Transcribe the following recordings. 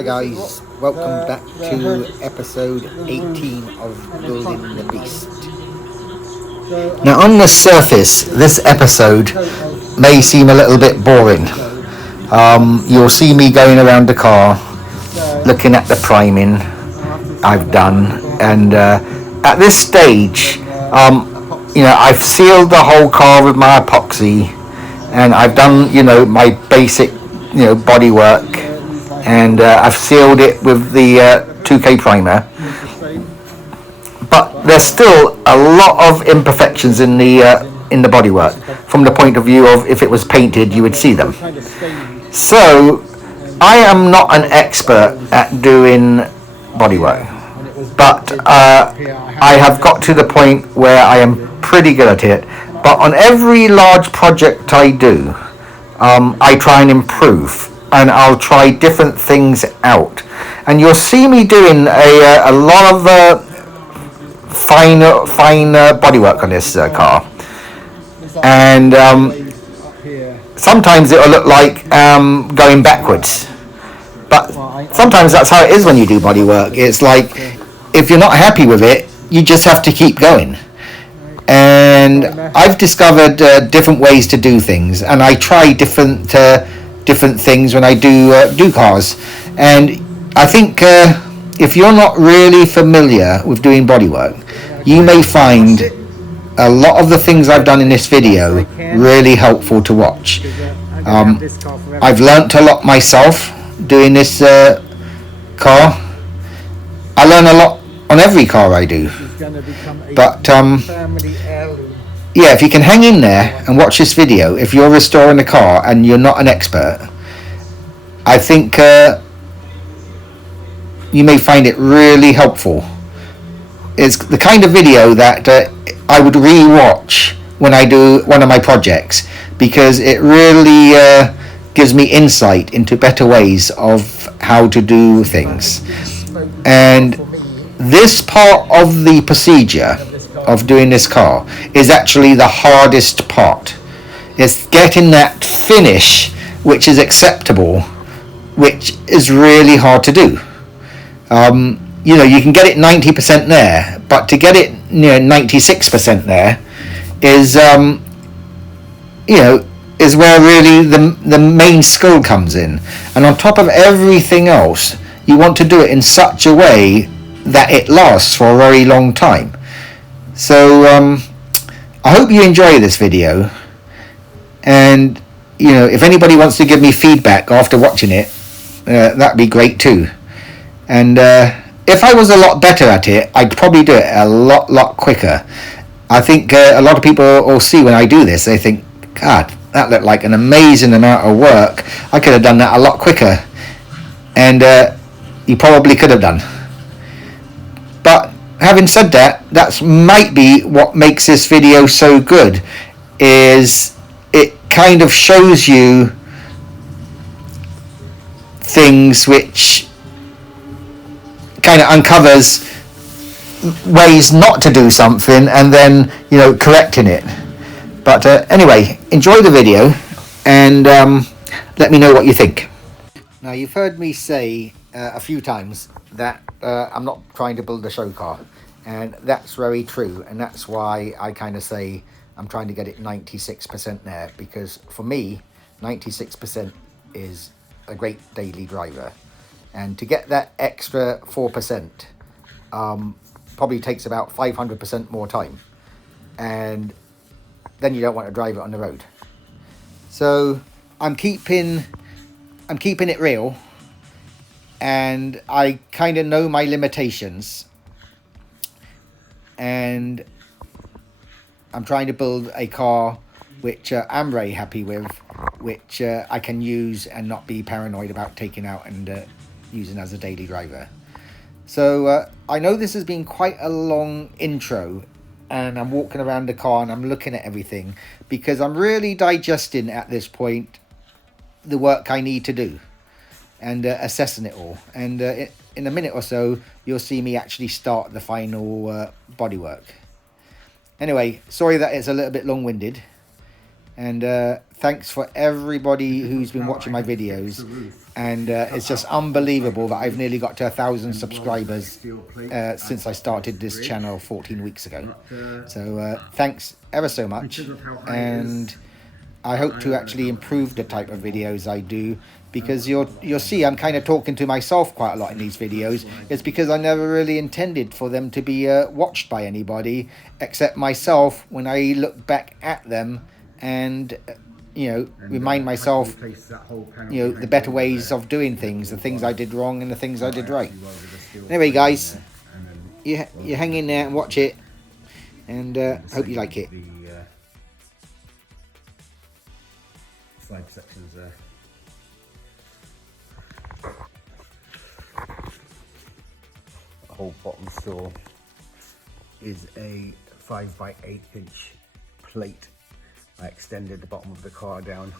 Hi guys, welcome back to episode 18 of Building the Beast. Now on the surface, this episode may seem a little bit boring. You'll see me going around the car, looking at the priming I've done, and at this stage, I've sealed the whole car with my epoxy, and I've done, my basic, body work, and I've sealed it with the 2K primer. But there's still a lot of imperfections in the bodywork. From the point of view of if it was painted, you would see them. So I am not an expert at doing bodywork, but I have got to the point where I am pretty good at it. But on every large project I do, I try and improve, and I'll try different things out. And you'll see me doing a lot of fine bodywork on this car. And sometimes it'll look like going backwards. But sometimes that's how it is when you do bodywork. It's like, if you're not happy with it, you just have to keep going. And I've discovered different ways to do things, and I try different things when I do cars. And I think if you're not really familiar with doing bodywork, you may find a lot of the things I've done in this video really helpful to watch. I've learnt a lot myself doing this car. I learn a lot on every car I do. But yeah, if you can hang in there and watch this video, if you're restoring a car and you're not an expert, I think you may find it really helpful. It's the kind of video that I would re-watch when I do one of my projects, because it really gives me insight into better ways of how to do things. And this part of the procedure of doing this car is actually the hardest part. It's getting that finish which is acceptable, which is really hard to do. You can get it 90% there, but to get it 96% there is is where really the main skill comes in. And on top of everything else, you want to do it in such a way that it lasts for a very long time. So I hope you enjoy this video, and if anybody wants to give me feedback after watching it, that'd be great too. And if I was a lot better at it, I'd probably do it a lot quicker. I think a lot of people will see when I do this, they think, God, that looked like an amazing amount of work. I could have done that a lot quicker. And you probably could have done. But having said that, that might be what makes this video so good, is it kind of shows you things which kind of uncovers ways not to do something, and then correcting it. But anyway, enjoy the video, and let me know what you think. Now, you've heard me say a few times that I'm not trying to build a show car, and that's very true, and that's why I kind of say I'm trying to get it 96% there, because for me 96% is a great daily driver, and to get that extra 4% probably takes about 500% more time, and then you don't want to drive it on the road. So I'm keeping it real, and I kind of know my limitations, and I'm trying to build a car which I'm very happy with, which I can use and not be paranoid about taking out and using as a daily driver. So I know this has been quite a long intro, and I'm walking around the car and I'm looking at everything, because I'm really digesting at this point the work I need to do and assessing it all. And in a minute or so, you'll see me actually start the final bodywork. Anyway, sorry that it's a little bit long-winded, And thanks for everybody who's been watching my videos. And it's just unbelievable that I've nearly got to 1,000 subscribers since I started this channel 14 weeks ago. So thanks ever so much. And I hope to actually improve the type of videos I do, because you'll see I'm kind of talking to myself quite a lot in these videos. It's because I never really intended for them to be watched by anybody except myself when I look back at them and remind myself the better ways of doing things, the things I did wrong and the things I did right. Anyway guys, you hang in there and watch it, and hope you like it. Slide sections there. The whole bottom saw is a 5x8 inch plate. I extended the bottom of the car down,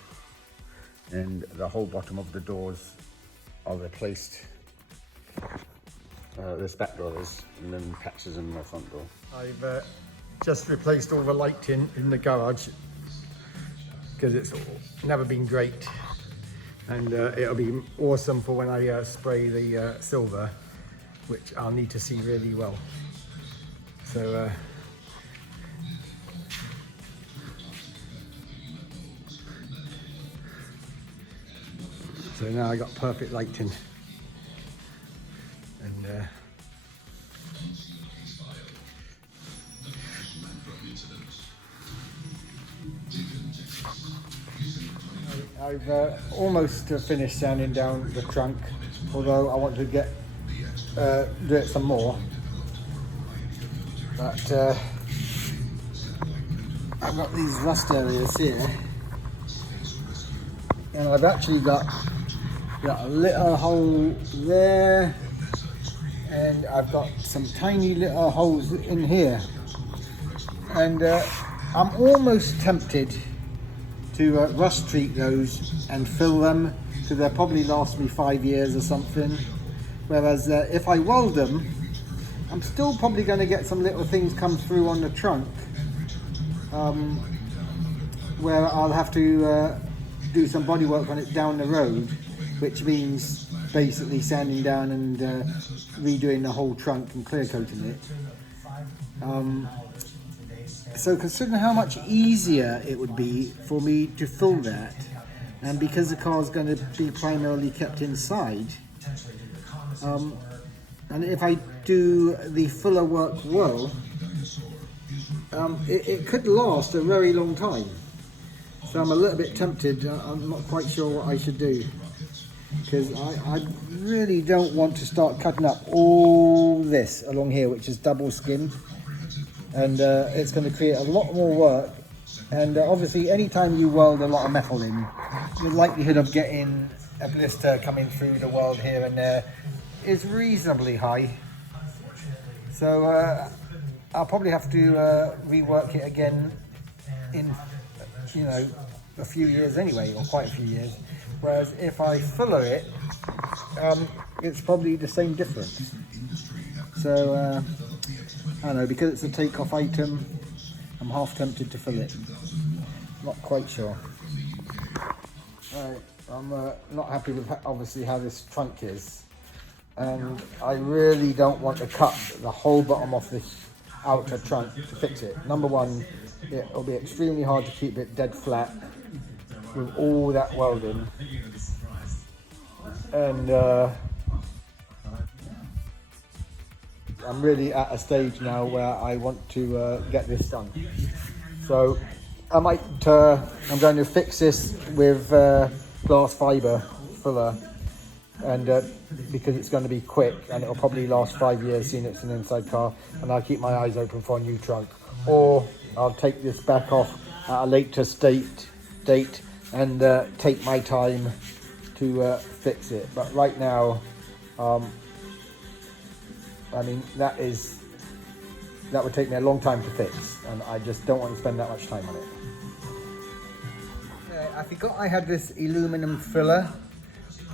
and the whole bottom of the doors are replaced. There's back doors and then patches in the front door. I've just replaced all the lighting in the garage because it's never been great, and it'll be awesome for when I spray the silver, which I'll need to see really well. So now I got perfect lighting, and I've almost finished sanding down the trunk, although I want to do it some more. But I've got these rust areas here, and I've actually got a little hole there, and I've got some tiny little holes in here, and I'm almost tempted to rust treat those and fill them, because they'll probably last me 5 years or something. Whereas if I weld them, I'm still probably going to get some little things come through on the trunk, where I'll have to do some body work on it down the road, which means basically sanding down and redoing the whole trunk and clear coating it. So considering how much easier it would be for me to fill that, and because the car is going to be primarily kept inside, and if I do the filler work well, it could last a very long time. So I'm a little bit tempted. I'm not quite sure what I should do, because I really don't want to start cutting up all this along here, which is double skimmed, and it's going to create a lot more work. And obviously anytime you weld a lot of metal in, the likelihood of getting a blister coming through the weld here and there is reasonably high. So I'll probably have to rework it again in a few years anyway, or quite a few years. Whereas if I filler it, it's probably the same difference. So I don't know, because it's a take-off item, I'm half tempted to fill it. Not quite sure. Right, I'm not happy with obviously how this trunk is, and I really don't want to cut the whole bottom off this outer trunk to fix it. Number one, it'll be extremely hard to keep it dead flat with all that welding, and I'm really at a stage now where I want to get this done. So I'm going to fix this with glass fibre filler, and because it's going to be quick and it'll probably last 5 years, seeing it's an inside car, and I'll keep my eyes open for a new trunk. Or I'll take this back off at a later date and take my time to fix it. But right now, I mean, that would take me a long time to fix, and I just don't want to spend that much time on it. I forgot I had this aluminum filler,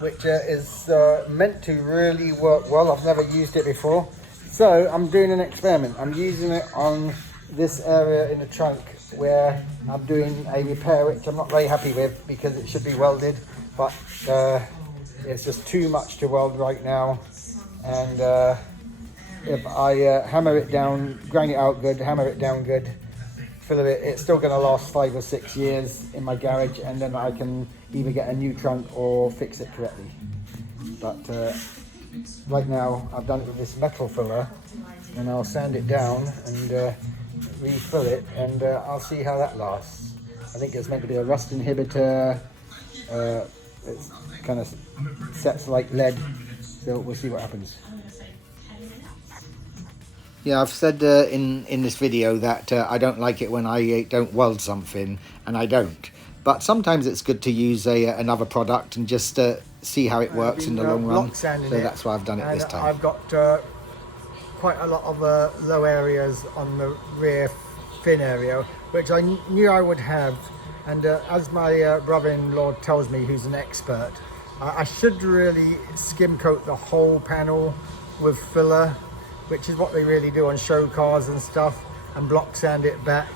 which is meant to really work well. I've never used it before, so I'm doing an experiment. I'm using it on this area in the trunk where I'm doing a repair, which I'm not very happy with because it should be welded, but it's just too much to weld right now. And if I hammer it down, grind it out good, hammer it down good, fill it, it's still going to last 5 or 6 years in my garage, and then I can either get a new trunk or fix it correctly. But right now I've done it with this metal filler, and I'll sand it down and refill it, and I'll see how that lasts. I think it's meant to be a rust inhibitor. It kind of sets like lead, so we'll see what happens. Yeah, I've said in this video that I don't like it when I don't weld something, and I don't. But sometimes it's good to use another product and just see how it works in the long run. So that's why I've done it this time. I've got quite a lot of low areas on the rear fin area, which I knew I would have. And as my brother-in-law tells me, who's an expert, I should really skim coat the whole panel with filler, which is what they really do on show cars and stuff, and block sand it back.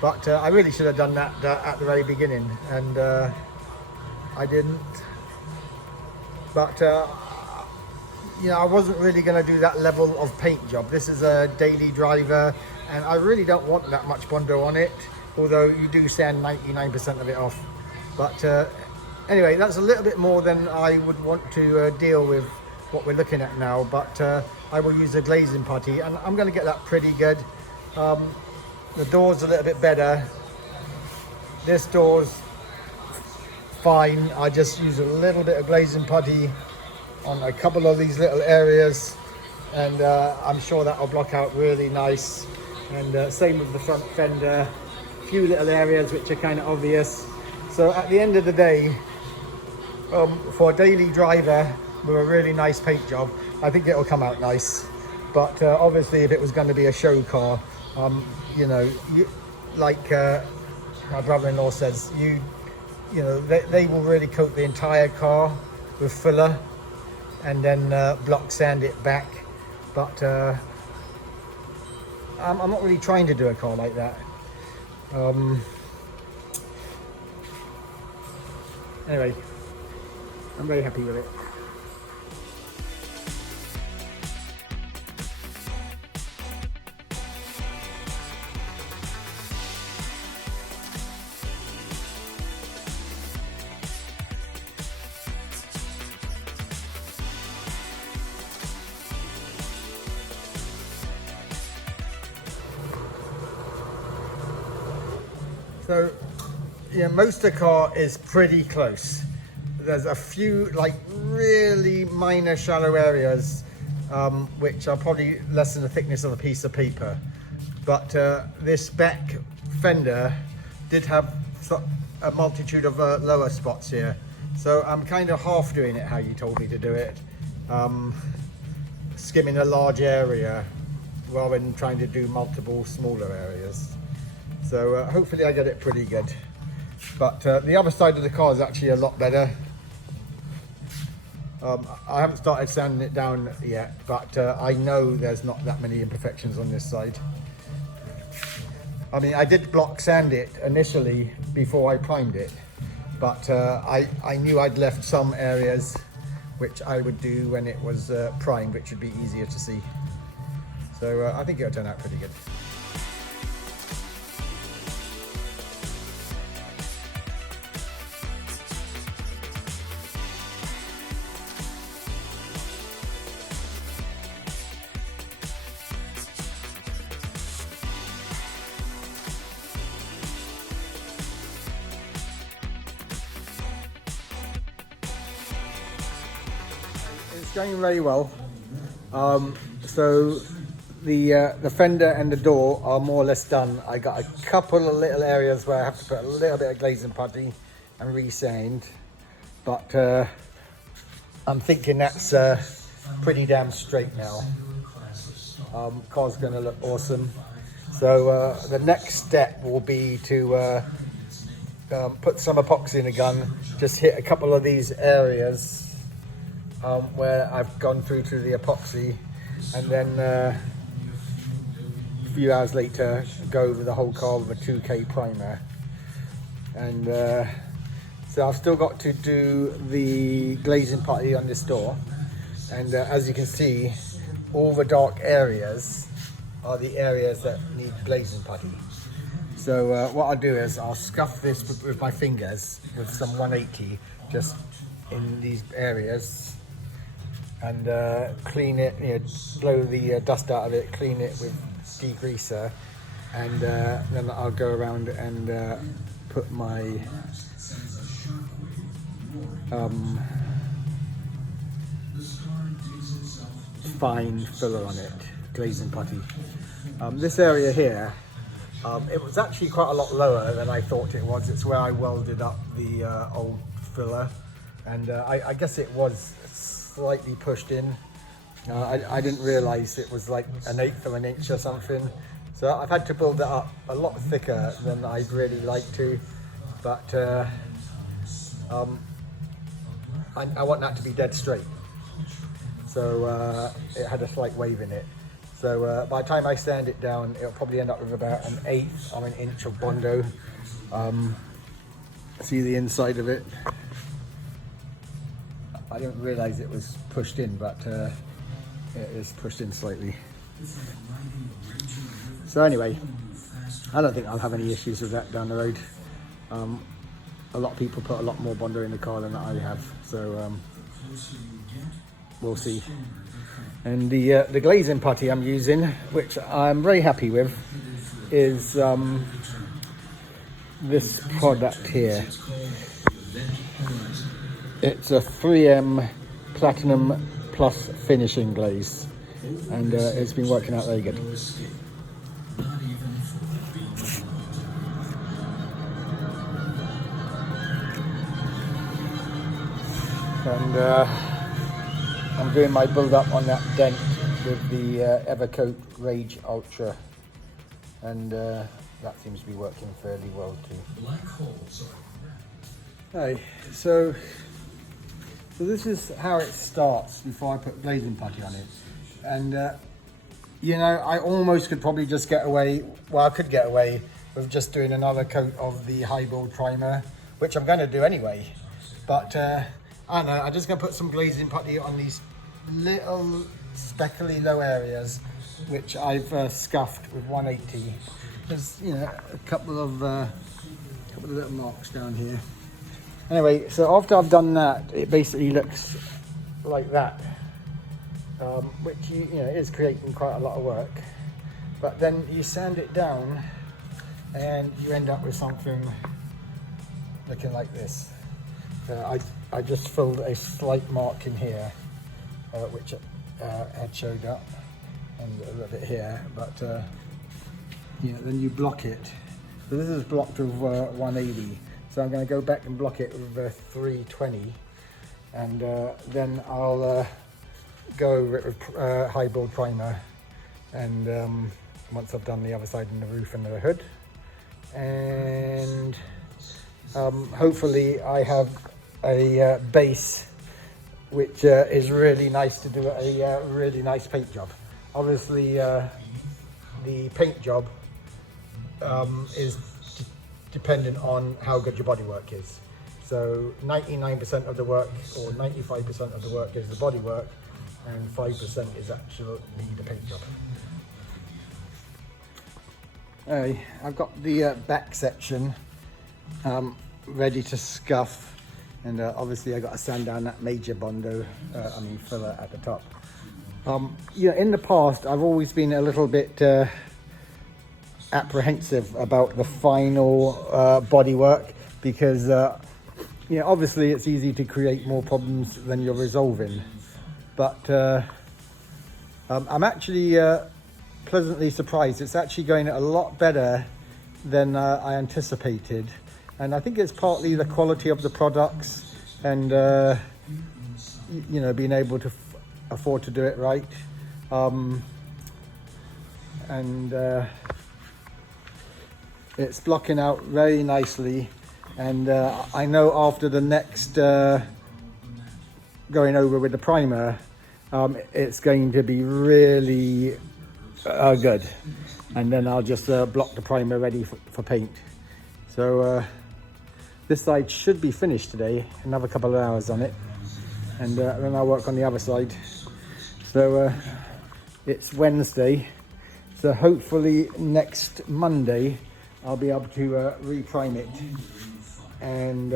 But I really should have done that at the very beginning, and I didn't. But you know, I wasn't really going to do that level of paint job. This is a daily driver, and I really don't want that much Bondo on it, although you do sand 99% of it off. But anyway, that's a little bit more than I would want to deal with what we're looking at now, but I will use a glazing putty, and I'm going to get that pretty good. The door's a little bit better. This door's fine. I just use a little bit of glazing putty on a couple of these little areas, and I'm sure that'll block out really nice. And same with the front fender, a few little areas which are kind of obvious. So at the end of the day, for a daily driver with a really nice paint job, I think it'll come out nice. But obviously, if it was going to be a show car, you know, like my brother-in-law says, you know, they will really coat the entire car with filler and then block sand it back. But I'm not really trying to do a car like that. Anyway, I'm very happy with it. So, yeah, most of the car is pretty close. There's a few like really minor shallow areas which are probably less than the thickness of a piece of paper. But this back fender did have a multitude of lower spots here. So I'm kind of half doing it how you told me to do it. Skimming a large area rather than trying to do multiple smaller areas. So hopefully I get it pretty good. But the other side of the car is actually a lot better. I haven't started sanding it down yet, but I know there's not that many imperfections on this side. I mean, I did block sand it initially before I primed it, but I knew I'd left some areas which I would do when it was primed, which would be easier to see. So I think it'll turn out pretty good. It's going very well. So the fender and the door are more or less done. I got a couple of little areas where I have to put a little bit of glazing putty and resand, but I'm thinking that's pretty damn straight now. Car's going to look awesome. So the next step will be to put some epoxy in the gun, just hit a couple of these areas where I've gone through to the epoxy, and then few hours later, go over the whole car with a 2K primer. And so I've still got to do the glazing putty on this door. And as you can see, all the dark areas are the areas that need glazing putty. So what I'll do is I'll scuff this with my fingers with some 180 just in these areas, and clean it, blow the dust out of it, clean it with degreaser, and then I'll go around and put my fine filler on it, glazing putty. This area here, it was actually quite a lot lower than I thought it was. It's where I welded up the old filler, and I guess it was slightly pushed in. I didn't realise it was like 1/8 of an inch or something, so I've had to build it up a lot thicker than I'd really like to, but I want that to be dead straight, so it had a slight wave in it. So by the time I sand it down, it'll probably end up with about 1/8 of an inch of Bondo. See the inside of it? I didn't realise it was pushed in, but it is pushed in slightly. So anyway, I don't think I'll have any issues with that down the road. A lot of people put a lot more Bondo in the car than I have, so we'll see. And the glazing putty I'm using, which I'm very happy with, is this product here. It's a 3M Platinum Plus finishing glaze, and it's been working out very good. And I'm doing my build up on that dent with the Evercoat Rage Ultra, and that seems to be working fairly well too. Hey, so this is how it starts before I put glazing putty on it. And I almost could probably just get away, well, I could get away with just doing another coat of the high build primer, which I'm going to do anyway, but I don't know, I'm just going to put some glazing putty on these little speckly low areas, which I've scuffed with 180. There's a couple of little marks down here. Anyway, so after I've done that, it basically looks like that, which is creating quite a lot of work. But then you sand it down, and you end up with something looking like this. I just filled a slight mark in here, which had showed up, and a little bit here, but then you block it. So this is blocked with 180, so I'm going to go back and block it with 320, and then I'll go over it with high build primer, and once I've done the other side and the roof and the hood, and hopefully I have a base which is really nice to do a really nice paint job. Obviously the paint job is dependent on how good your bodywork is. So 99% of the work, or 95% of the work, is the bodywork, and 5% is actually the paint job. I've got the back section ready to scuff, and obviously I got to sand down that major Bondo, filler at the top. In the past I've always been a little bit apprehensive about the final bodywork, because obviously it's easy to create more problems than you're resolving, but I'm actually pleasantly surprised. It's actually going a lot better than I anticipated, and I think it's partly the quality of the products, and being able to afford to do it right, and it's blocking out very nicely. And I know after the next going over with the primer, it's going to be really Good. And then I'll just block the primer ready for paint. So this side should be finished today. Another couple of hours on it, and then I'll work on the other side. So it's Wednesday, so hopefully next Monday I'll be able to re-prime it and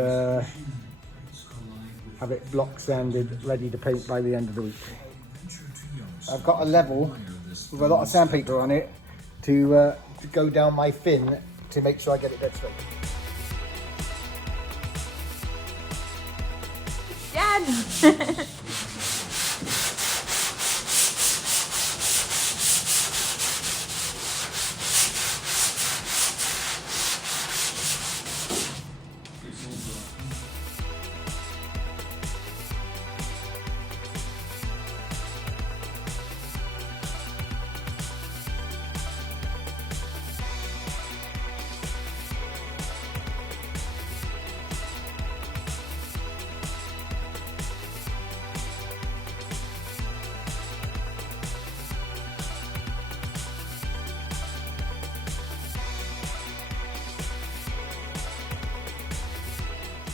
have it block sanded, ready to paint by the end of the week. I've got a level with a lot of sandpaper on it to go down my fin to make sure I get it dead straight. Dad!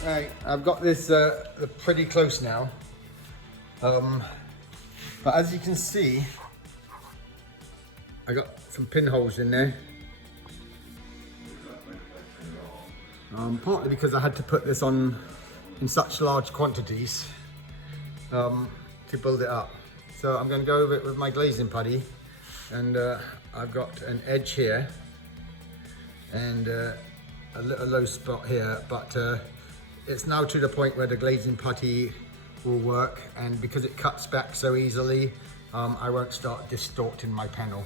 Right, I've got this pretty close now, but as you can see, I got some pinholes in there, partly because I had to put this on in such large quantities to build it up. So I'm going to go over it with my glazing putty, and I've got an edge here and a little low spot here, but it's now to the point where the glazing putty will work, and because it cuts back so easily, I won't start distorting my panel.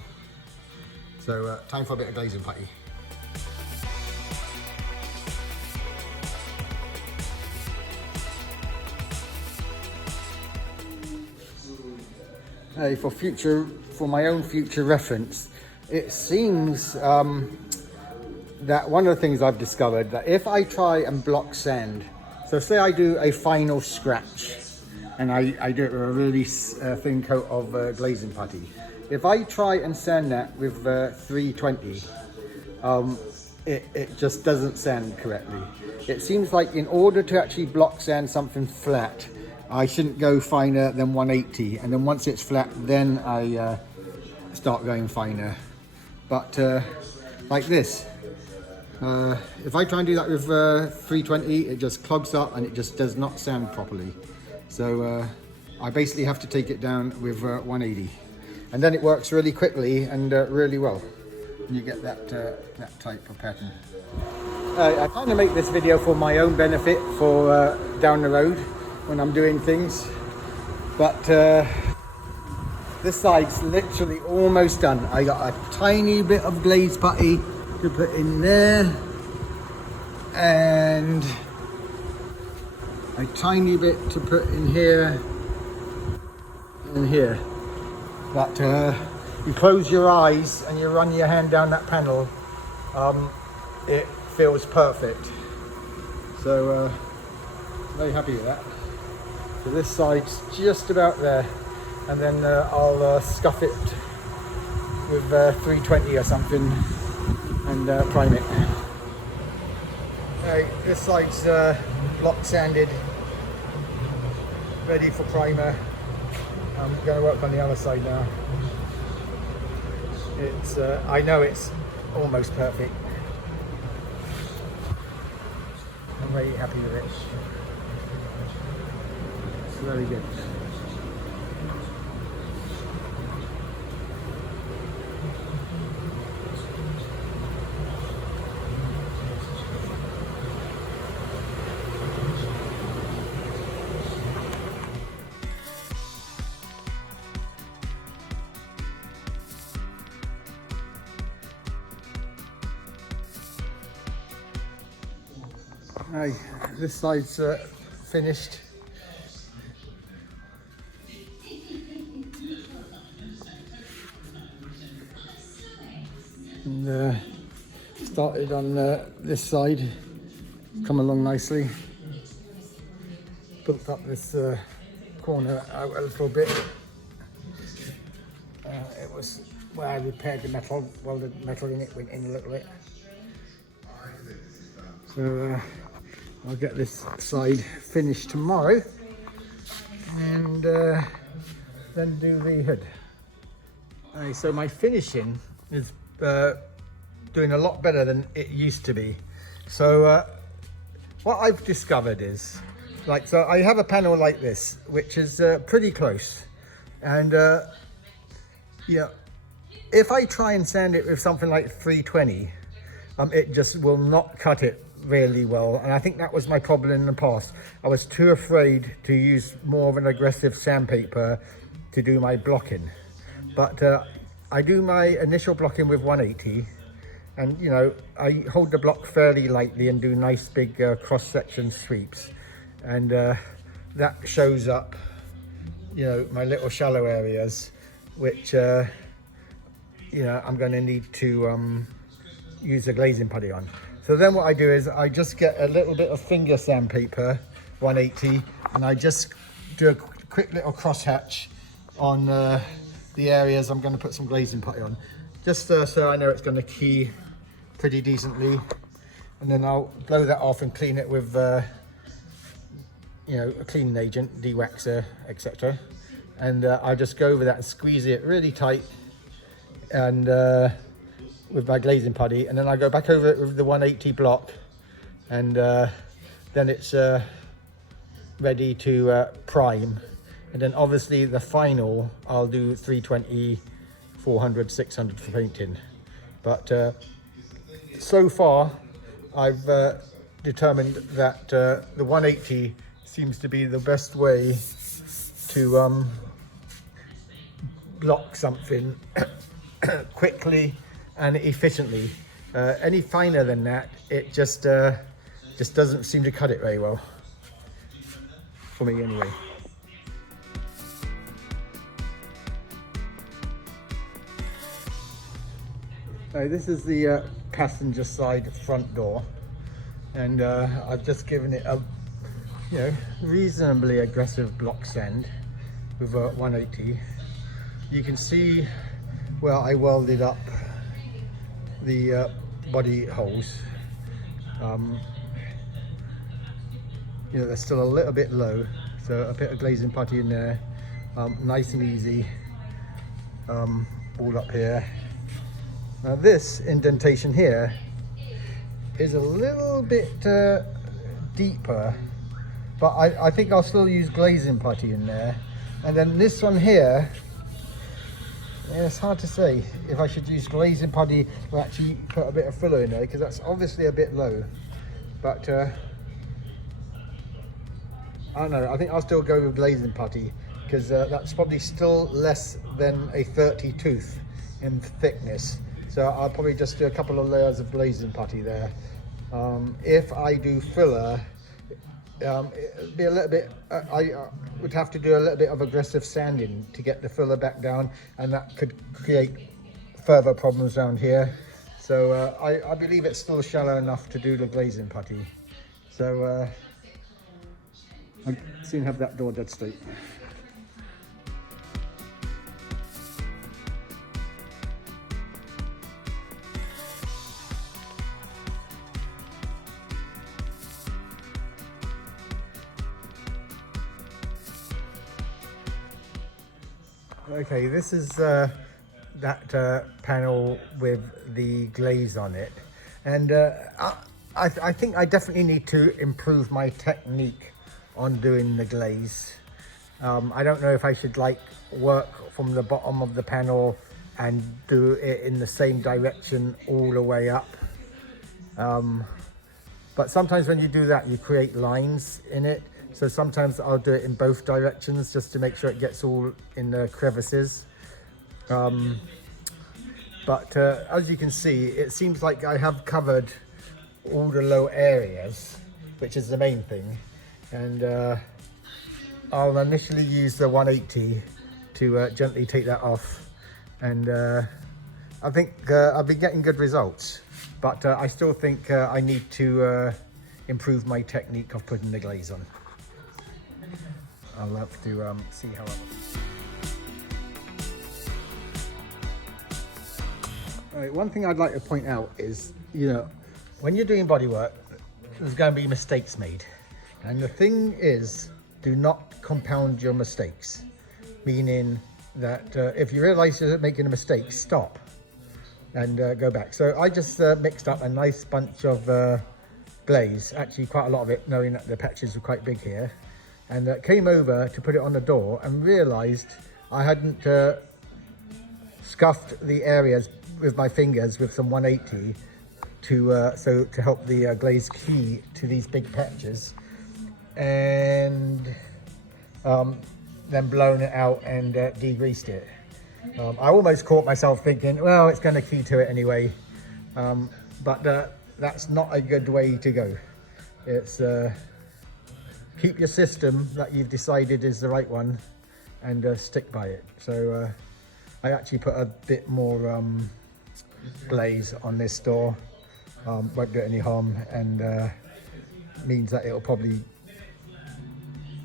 So time for a bit of glazing putty. Hey, for my own future reference, it seems that one of the things I've discovered, that if I try and block sand, so say I do a final scratch and I do it with a really thin coat of glazing putty. If I try and sand that with 320, it just doesn't sand correctly. It seems like in order to actually block sand something flat, I shouldn't go finer than 180, and then once it's flat, then I start going finer. But like this, if I try and do that with 320, it just clogs up and it just does not sand properly. So I basically have to take it down with 180, and then it works really quickly and really well. You get that type of pattern. I kind of make this video for my own benefit for down the road when I'm doing things, but this side's literally almost done. I got a tiny bit of glaze putty to put in there, and a tiny bit to put in here and here. But you close your eyes and you run your hand down that panel, it feels perfect. So very happy with that. So this side's just about there, and then I'll scuff it with 320 or something and prime it. Okay, this side's block sanded, ready for primer. I'm going to work on the other side now. It's I know it's almost perfect. I'm very happy with it. It's very good. Right, this side's finished. And started on this side, come along nicely. Built up this corner out a little bit. It was where I repaired the metal, welded metal in it, went in a little bit. So I'll get this side finished tomorrow and then do the hood. So my finishing is doing a lot better than it used to be. So what I've discovered is, so I have a panel like this, which is pretty close, and yeah, if I try and sand it with something like 320, it just will not cut it really well. And I think that was my problem in the past. I was too afraid to use more of an aggressive sandpaper to do my blocking. But I do my initial blocking with 180, and you know, I hold the block fairly lightly and do nice big cross-section sweeps, and that shows up, you know, my little shallow areas, which you know, I'm going to need to use the glazing putty on. So then what I do is I just get a little bit of finger sandpaper, 180, and I just do a quick little crosshatch on the areas I'm going to put some glazing putty on, just so I know it's going to key pretty decently, and then I'll blow that off and clean it with you know, a cleaning agent, de-waxer, etc. And I just go over that and squeeze it really tight, and with my glazing putty, and then I go back over it with the 180 block, and then it's ready to prime. And then obviously the final, I'll do 320, 400, 600 for painting. But so far, I've determined that the 180 seems to be the best way to block something quickly and efficiently. Any finer than that, it just doesn't seem to cut it very well, for me anyway. So this is the passenger side front door, and I've just given it a, you know, reasonably aggressive block sand with 180. You can see where I welded up the body holes. You know, they're still a little bit low, so a bit of glazing putty in there, nice and easy. All up here. Now this indentation here is a little bit deeper, but I think I'll still use glazing putty in there. And then this one here, yeah, it's hard to say if I should use glazing putty or actually put a bit of filler in there, because that's obviously a bit low. But I don't know, I think I'll still go with glazing putty, because that's probably still less than a 30 tooth in thickness. So I'll probably just do a couple of layers of glazing putty there. If I do filler, it'd be a little bit, I would have to do a little bit of aggressive sanding to get the filler back down, and that could create further problems around here. So I believe it's still shallow enough to do the glazing putty. So I'll soon have that door dead straight. Okay, this is that panel with the glaze on it, and I think I definitely need to improve my technique on doing the glaze. I don't know if I should work from the bottom of the panel and do it in the same direction all the way up, but sometimes when you do that you create lines in it. So sometimes I'll do it in both directions just to make sure it gets all in the crevices. But as you can see, it seems like I have covered all the low areas, which is the main thing. And I'll initially use the 180 to gently take that off. And I think I've been getting good results, but I still think I need to improve my technique of putting the glaze on. I'll have to see how it looks. Right, one thing I'd like to point out is, you know, when you're doing bodywork, there's going to be mistakes made. And the thing is, do not compound your mistakes. Meaning that if you realize you're making a mistake, stop and go back. So I just mixed up a nice bunch of glaze, actually quite a lot of it, knowing that the patches were quite big here. And came over to put it on the door and realized I hadn't scuffed the areas with my fingers with some 180 to help the glaze key to these big patches, and then blown it out and degreased it. I almost caught myself thinking, well, it's going to key to it anyway, but that's not a good way to go. It's keep your system that you've decided is the right one and stick by it. So I actually put a bit more glaze on this door, won't do it any harm, and means that it'll probably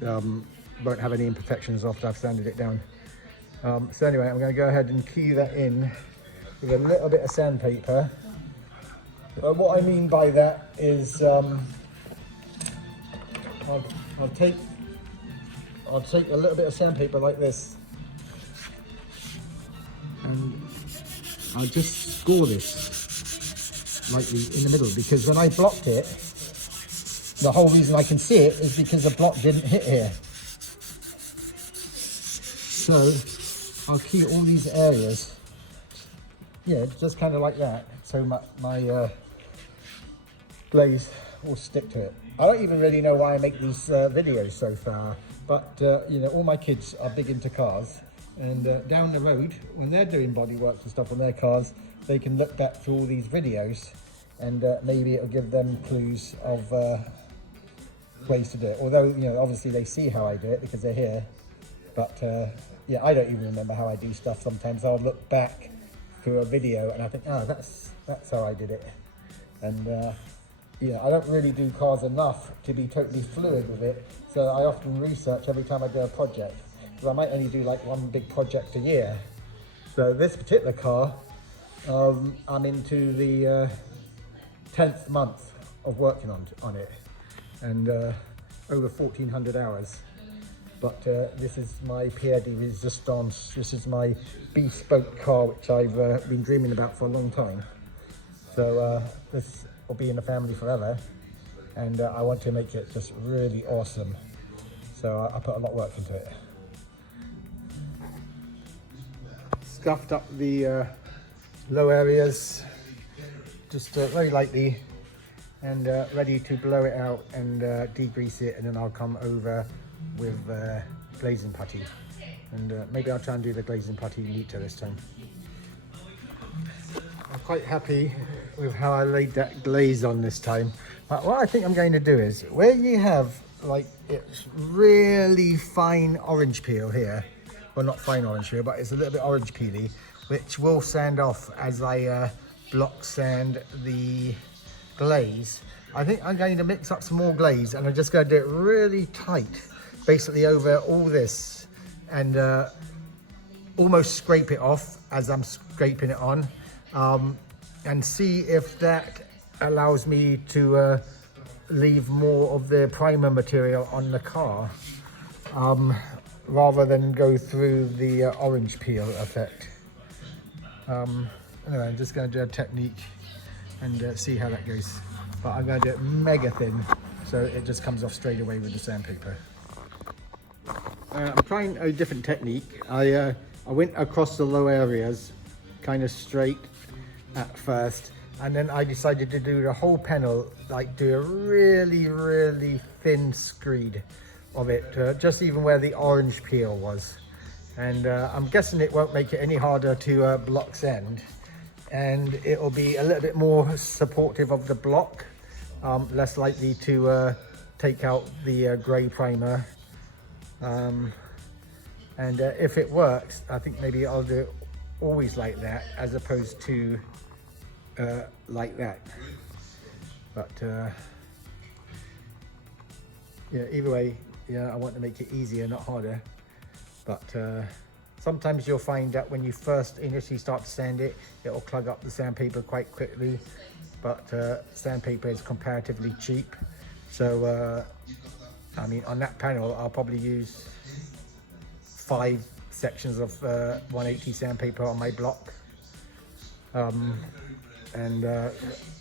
won't have any imperfections after I've sanded it down. So anyway, I'm going to go ahead and key that in with a little bit of sandpaper. What I mean by that is I'll take a little bit of sandpaper like this, and I'll just score this lightly in the middle, because when I blocked it, the whole reason I can see it is because the block didn't hit here. So I'll key all these areas, yeah, just kind of like that, so my glaze will stick to it. I don't even really know why I make these videos so far, but you know, all my kids are big into cars, and down the road, when they're doing bodywork and stuff on their cars, they can look back through all these videos, and maybe it'll give them clues of ways to do it. Although, you know, obviously they see how I do it because they're here, but yeah, I don't even remember how I do stuff. Sometimes I'll look back through a video and I think, oh, that's how I did it. And you know, I don't really do cars enough to be totally fluid with it, so I often research every time I do a project, because I might only do like one big project a year. So this particular car, I'm into the 10th month of working on it, and over 1,400 hours. But this is my pièce de résistance. This is my bespoke car, which I've been dreaming about for a long time. So this will be in the family forever, and I want to make it just really awesome. So I put a lot of work into it. Scuffed up the low areas, just very lightly, and ready to blow it out and degrease it, and then I'll come over with glazing putty, and maybe I'll try and do the glazing putty neater this time. I'm quite happy with how I laid that glaze on this time. But what I think I'm going to do is, where you have like it's really fine orange peel here, well, not fine orange peel, but it's a little bit orange peely, which will sand off as I block sand the glaze. I think I'm going to mix up some more glaze, and I'm just going to do it really tight, basically over all this, and almost scrape it off as I'm scraping it on, and see if that allows me to leave more of the primer material on the car, rather than go through the orange peel effect. Anyway, I'm just going to do a technique and see how that goes. But I'm going to do it mega thin, so it just comes off straight away with the sandpaper. I'm trying a different technique. I went across the low areas, kind of straight at first, and then I decided to do the whole panel, like do a really thin screed of it, just even where the orange peel was. And I'm guessing it won't make it any harder to block sand, and it will be a little bit more supportive of the block, less likely to take out the grey primer. And if it works, I think maybe I'll do it always like that, as opposed to like that. But yeah, either way, yeah, I want to make it easier, not harder. But Sometimes you'll find that when you first initially start to sand it, it'll clog up the sandpaper quite quickly, but sandpaper is comparatively cheap. So I mean, on that panel I'll probably use 5 sections of 180 sandpaper on my block, and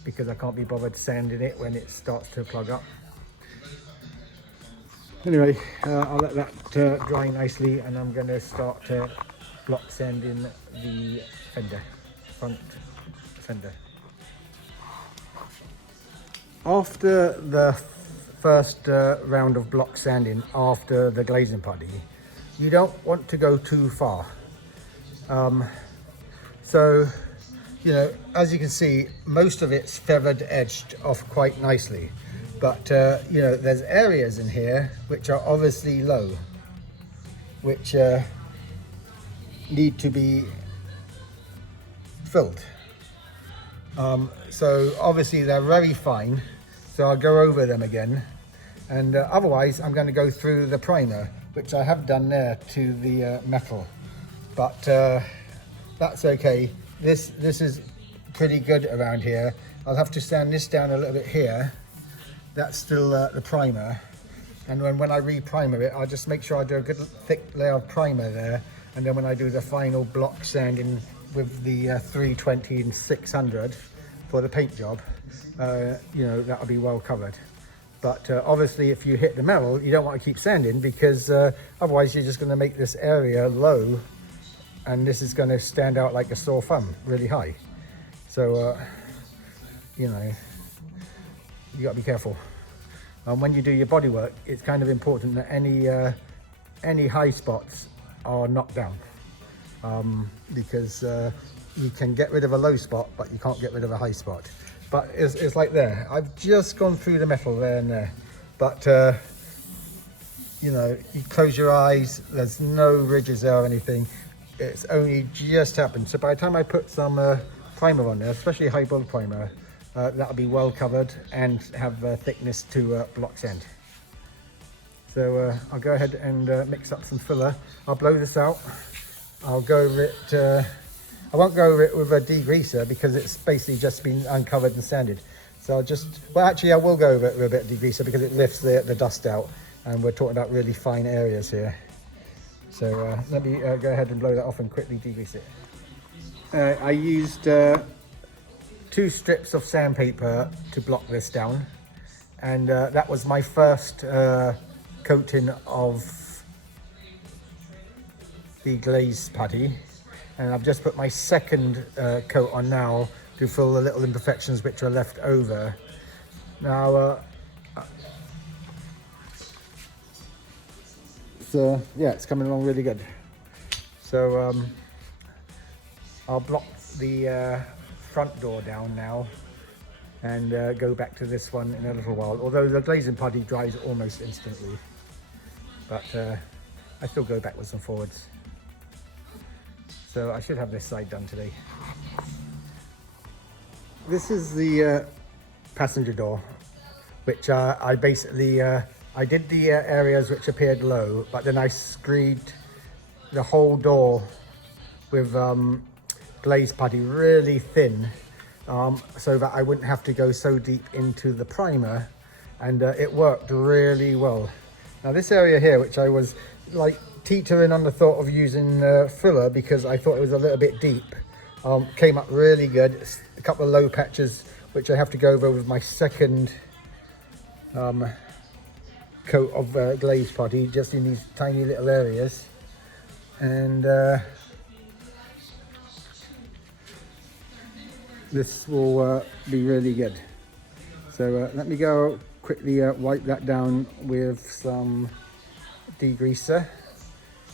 because I can't be bothered sanding it when it starts to clog up. Anyway, I'll let that dry nicely, and I'm going to start block sanding the fender, front fender. After the first round of block sanding, after the glazing putty, you don't want to go too far. So, you know, as you can see, most of it's feathered edged off quite nicely. But, you know, there's areas in here which are obviously low, which need to be filled. So obviously they're very fine, so I'll go over them again. And otherwise I'm going to go through the primer, which I have done there to the metal. But that's okay. This is pretty good around here. I'll have to sand this down a little bit here. That's still the primer, and when I re-primer it, I'll just make sure I do a good thick layer of primer there, and then when I do the final block sanding with the 320 and 600 for the paint job, you know, that'll be well covered. But obviously if you hit the metal, you don't want to keep sanding, because otherwise you're just going to make this area low, and this is going to stand out like a sore thumb, really high. So you know, you got to be careful. When you do your body work, it's kind of important that any high spots are knocked down, because you can get rid of a low spot, but you can't get rid of a high spot. But it's like there. I've just gone through the metal there and there, but you know, you close your eyes. There's no ridges there or anything. It's only just happened. So by the time I put some primer on there, especially high bulk primer, that'll be well covered and have thickness to block sand. So I'll go ahead and mix up some filler. I'll blow this out. I'll go over it. I won't go over it with a degreaser because it's basically just been uncovered and sanded. So I'll just, well actually I will go over it with a bit of degreaser because it lifts the dust out, and we're talking about really fine areas here. So let me go ahead and blow that off and quickly degrease it. I used 2 strips of sandpaper to block this down, and that was my first coating of the glaze putty, and I've just put my second coat on now to fill the little imperfections which are left over. Now so yeah, it's coming along really good. So I'll block the front door down now and go back to this one in a little while, although the glazing putty dries almost instantly, but I still go backwards and forwards. So I should have this side done today. This is the passenger door, which I basically I did the areas which appeared low, but then I screed the whole door with glaze putty really thin, so that I wouldn't have to go so deep into the primer, and it worked really well. Now this area here, which I was like teetering on the thought of using filler because I thought it was a little bit deep, came up really good. A couple of low patches which I have to go over with my second coat of glaze putty, just in these tiny little areas, and this will be really good. So let me go quickly wipe that down with some degreaser,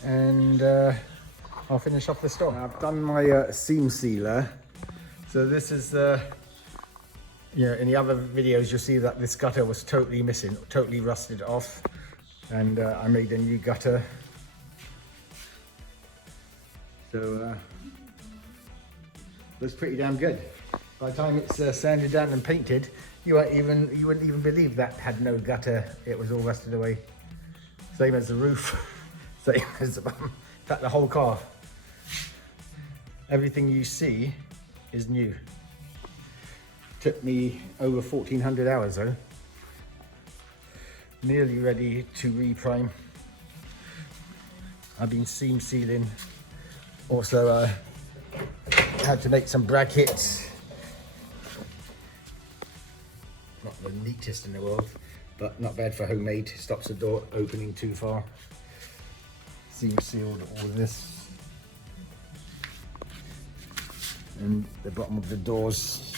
and I'll finish off this door. Now, I've done my seam sealer. So this is you know, in the other videos you'll see that this gutter was totally missing, totally rusted off, and I made a new gutter. So looks pretty damn good. By the time it's sanded down and painted, you wouldn't even believe that had no gutter. It was all rusted away. Same as the roof, same as the bottom. In fact, the whole car everything you see is new. Took me over 1400 hours though. Nearly ready to reprime. I've been seam sealing. Also had to make some brackets. Not the neatest in the world, but not bad for homemade. Stops the door opening too far. Seam sealed all this. And the bottom of the doors